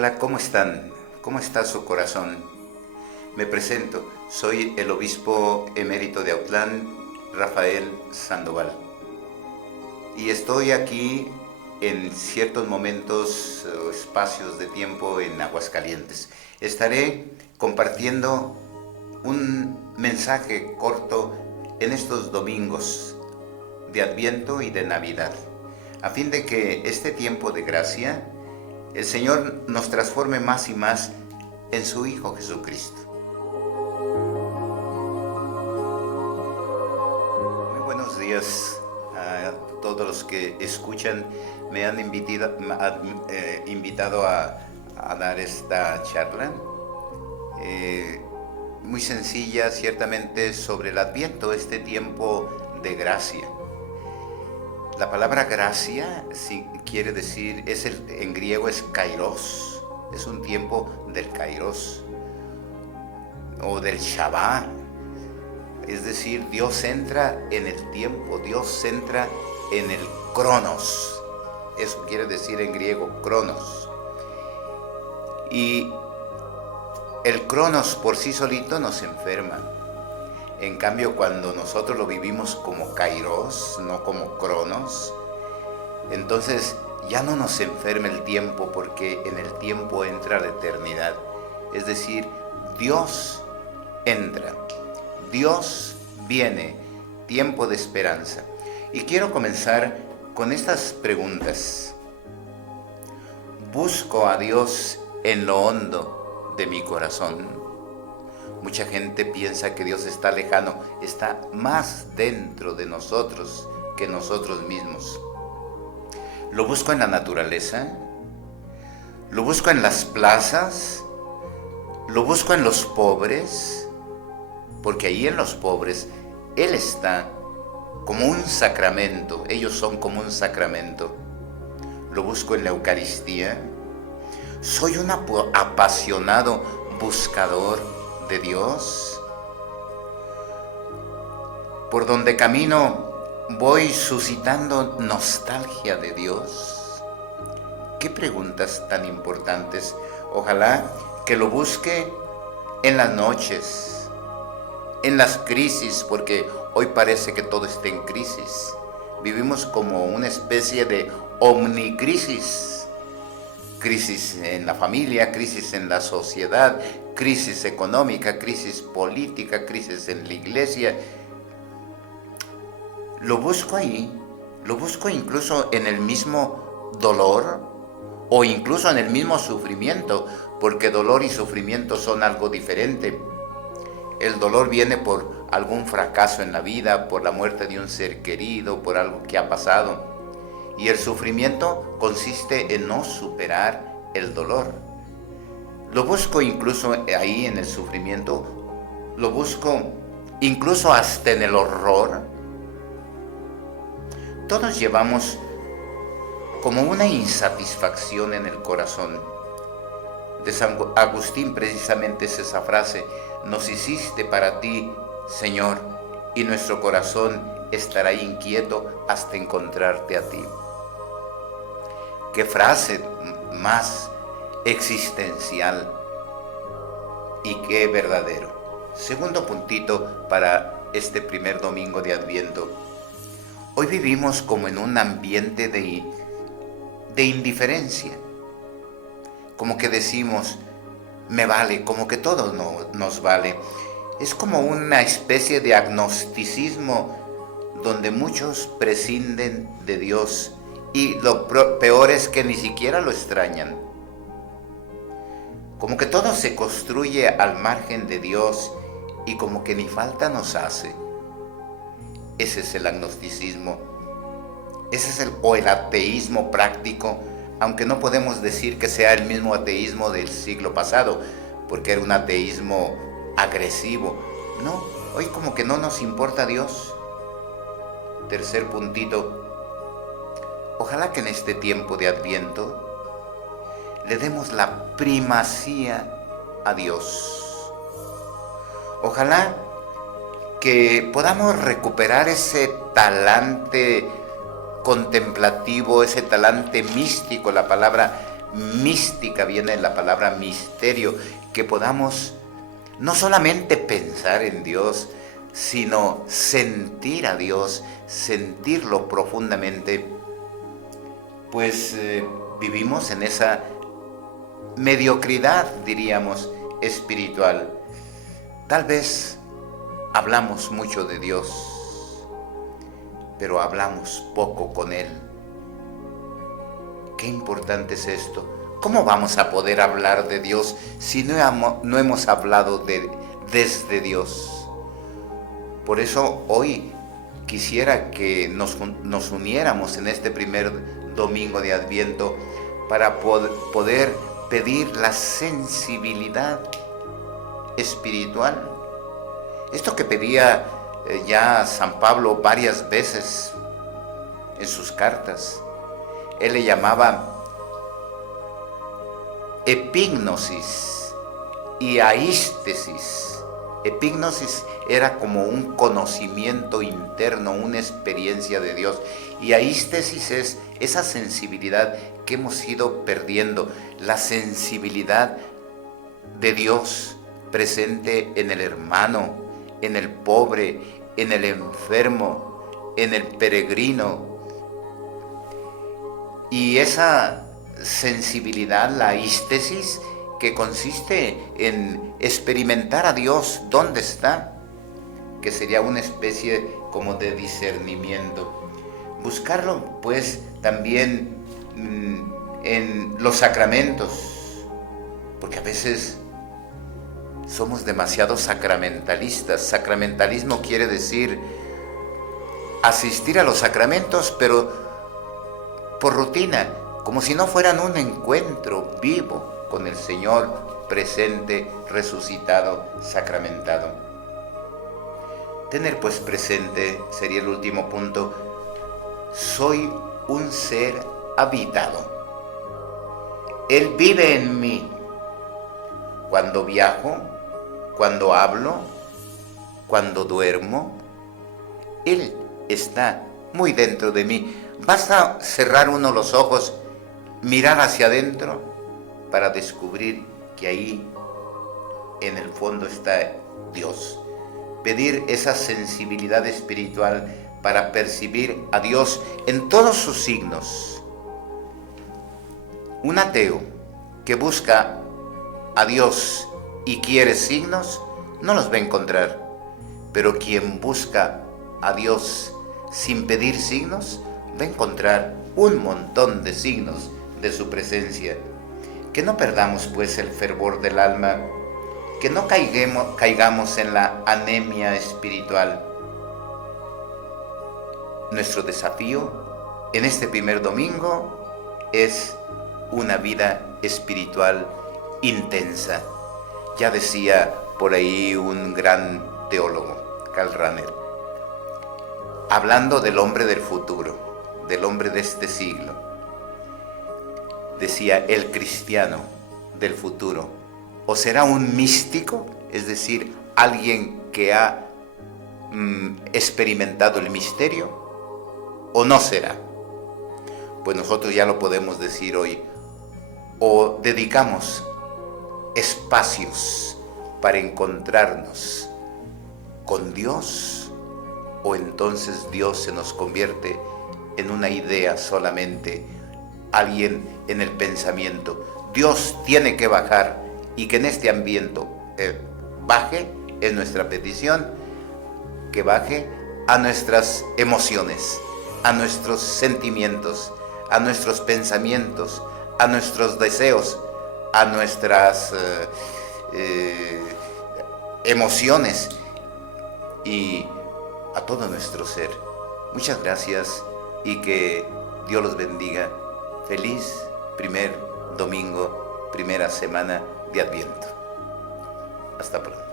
Hola, ¿cómo están? ¿Cómo está su corazón? Me presento, soy el obispo emérito de Autlán, Rafael Sandoval. Y estoy aquí en ciertos momentos o espacios de tiempo en Aguascalientes. Estaré compartiendo un mensaje corto en estos domingos de Adviento y de Navidad, a fin de que este tiempo de gracia el Señor nos transforme más y más en su Hijo Jesucristo. Muy buenos días a todos los que escuchan. Me han invitado a dar esta charla. Muy sencilla, ciertamente, sobre el Adviento, este tiempo de gracia. La palabra gracia quiere decir, en griego es kairos, es un tiempo del kairos o del Shabbat. Es decir, Dios entra en el tiempo, Dios entra en el cronos. Eso quiere decir en griego cronos. Y el cronos por sí solito nos enferma. En cambio, cuando nosotros lo vivimos como kairos, no como cronos, entonces ya no nos enferma el tiempo, porque en el tiempo entra la eternidad. Es decir, Dios entra, Dios viene, tiempo de esperanza. Y quiero comenzar con estas preguntas. ¿Busco a Dios en lo hondo de mi corazón? Mucha gente piensa que Dios está lejano, está más dentro de nosotros que nosotros mismos. Lo busco en la naturaleza, lo busco en las plazas, lo busco en los pobres, porque ahí en los pobres Él está como un sacramento, ellos son como un sacramento. Lo busco en la Eucaristía. Soy un apasionado buscador de Dios. Por donde camino voy suscitando nostalgia de Dios. Qué preguntas tan importantes. Ojalá que lo busque en las noches, en las crisis, porque hoy parece que todo está en crisis. Vivimos como una especie de omnicrisis. Crisis en la familia, crisis en la sociedad, crisis económica, crisis política, crisis en la iglesia. Lo busco ahí, lo busco incluso en el mismo dolor o incluso en el mismo sufrimiento, porque dolor y sufrimiento son algo diferente. El dolor viene por algún fracaso en la vida, por la muerte de un ser querido, por algo que ha pasado. Y el sufrimiento consiste en no superar el dolor. Lo busco incluso ahí en el sufrimiento, lo busco incluso hasta en el horror. Todos llevamos como una insatisfacción en el corazón. De San Agustín precisamente es esa frase: nos hiciste para ti, Señor, y nuestro corazón estará inquieto hasta encontrarte a ti. Qué frase más existencial y qué verdadero. Segundo puntito para este primer domingo de Adviento. Hoy vivimos como en un ambiente de indiferencia. Como que decimos, me vale, como que todo nos vale. Es como una especie de agnosticismo donde muchos prescinden de Dios. Y lo peor es que ni siquiera lo extrañan. Como que todo se construye al margen de Dios y como que ni falta nos hace. Ese es el agnosticismo. Ese es el ateísmo práctico, aunque no podemos decir que sea el mismo ateísmo del siglo pasado, porque era un ateísmo agresivo. No, hoy como que no nos importa Dios. Tercer puntito. Ojalá que en este tiempo de Adviento le demos la primacía a Dios. Ojalá que podamos recuperar ese talante contemplativo, ese talante místico. La palabra mística, viene la palabra misterio, que podamos no solamente pensar en Dios, sino sentir a Dios, sentirlo profundamente, pues vivimos en esa mediocridad, diríamos, espiritual. Tal vez hablamos mucho de Dios, pero hablamos poco con Él. Qué importante es esto. ¿Cómo vamos a poder hablar de Dios si no hemos hablado desde Dios? Por eso hoy quisiera que nos uniéramos en este primer domingo de Adviento para poder pedir la sensibilidad espiritual. Esto que pedía ya San Pablo varias veces en sus cartas. Él le llamaba epignosis y aístesis. Epignosis era como un conocimiento interno, una experiencia de Dios. Y aístesis es esa sensibilidad que hemos ido perdiendo, la sensibilidad de Dios presente en el hermano, en el pobre, en el enfermo, en el peregrino. Y esa sensibilidad, la aístesis, que consiste en experimentar a Dios donde está, que sería una especie como de discernimiento. Buscarlo pues también en los sacramentos, porque a veces somos demasiado sacramentalistas. Sacramentalismo quiere decir asistir a los sacramentos, pero por rutina, como si no fueran un encuentro vivo con el Señor presente, resucitado, sacramentado. Tener pues presente, sería el último punto, soy un ser habitado. Él vive en mí. Cuando viajo, cuando hablo, cuando duermo, Él está muy dentro de mí. Basta cerrar uno los ojos, mirar hacia adentro para descubrir que ahí en el fondo está Dios. Pedir esa sensibilidad espiritual para percibir a Dios en todos sus signos. Un ateo que busca a Dios y quiere signos, no los va a encontrar. Pero quien busca a Dios sin pedir signos, va a encontrar un montón de signos de su presencia. Que no perdamos pues el fervor del alma, que no caigamos en la anemia espiritual. Nuestro desafío en este primer domingo es una vida espiritual intensa. Ya decía por ahí un gran teólogo, Karl Rahner, hablando del hombre del futuro, del hombre de este siglo, decía: el cristiano del futuro o será un místico, es decir, alguien que ha experimentado el misterio, o no será. Pues nosotros ya lo podemos decir hoy: o dedicamos espacios para encontrarnos con Dios, o entonces Dios se nos convierte en una idea solamente, alguien en el pensamiento. Dios tiene que bajar, y que en este ambiente baje, es nuestra petición, que baje a nuestras emociones, a nuestros sentimientos, a nuestros pensamientos, a nuestros deseos, a nuestras emociones y a todo nuestro ser. Muchas gracias y que Dios los bendiga. Feliz primer domingo, primera semana de Adviento. Hasta pronto.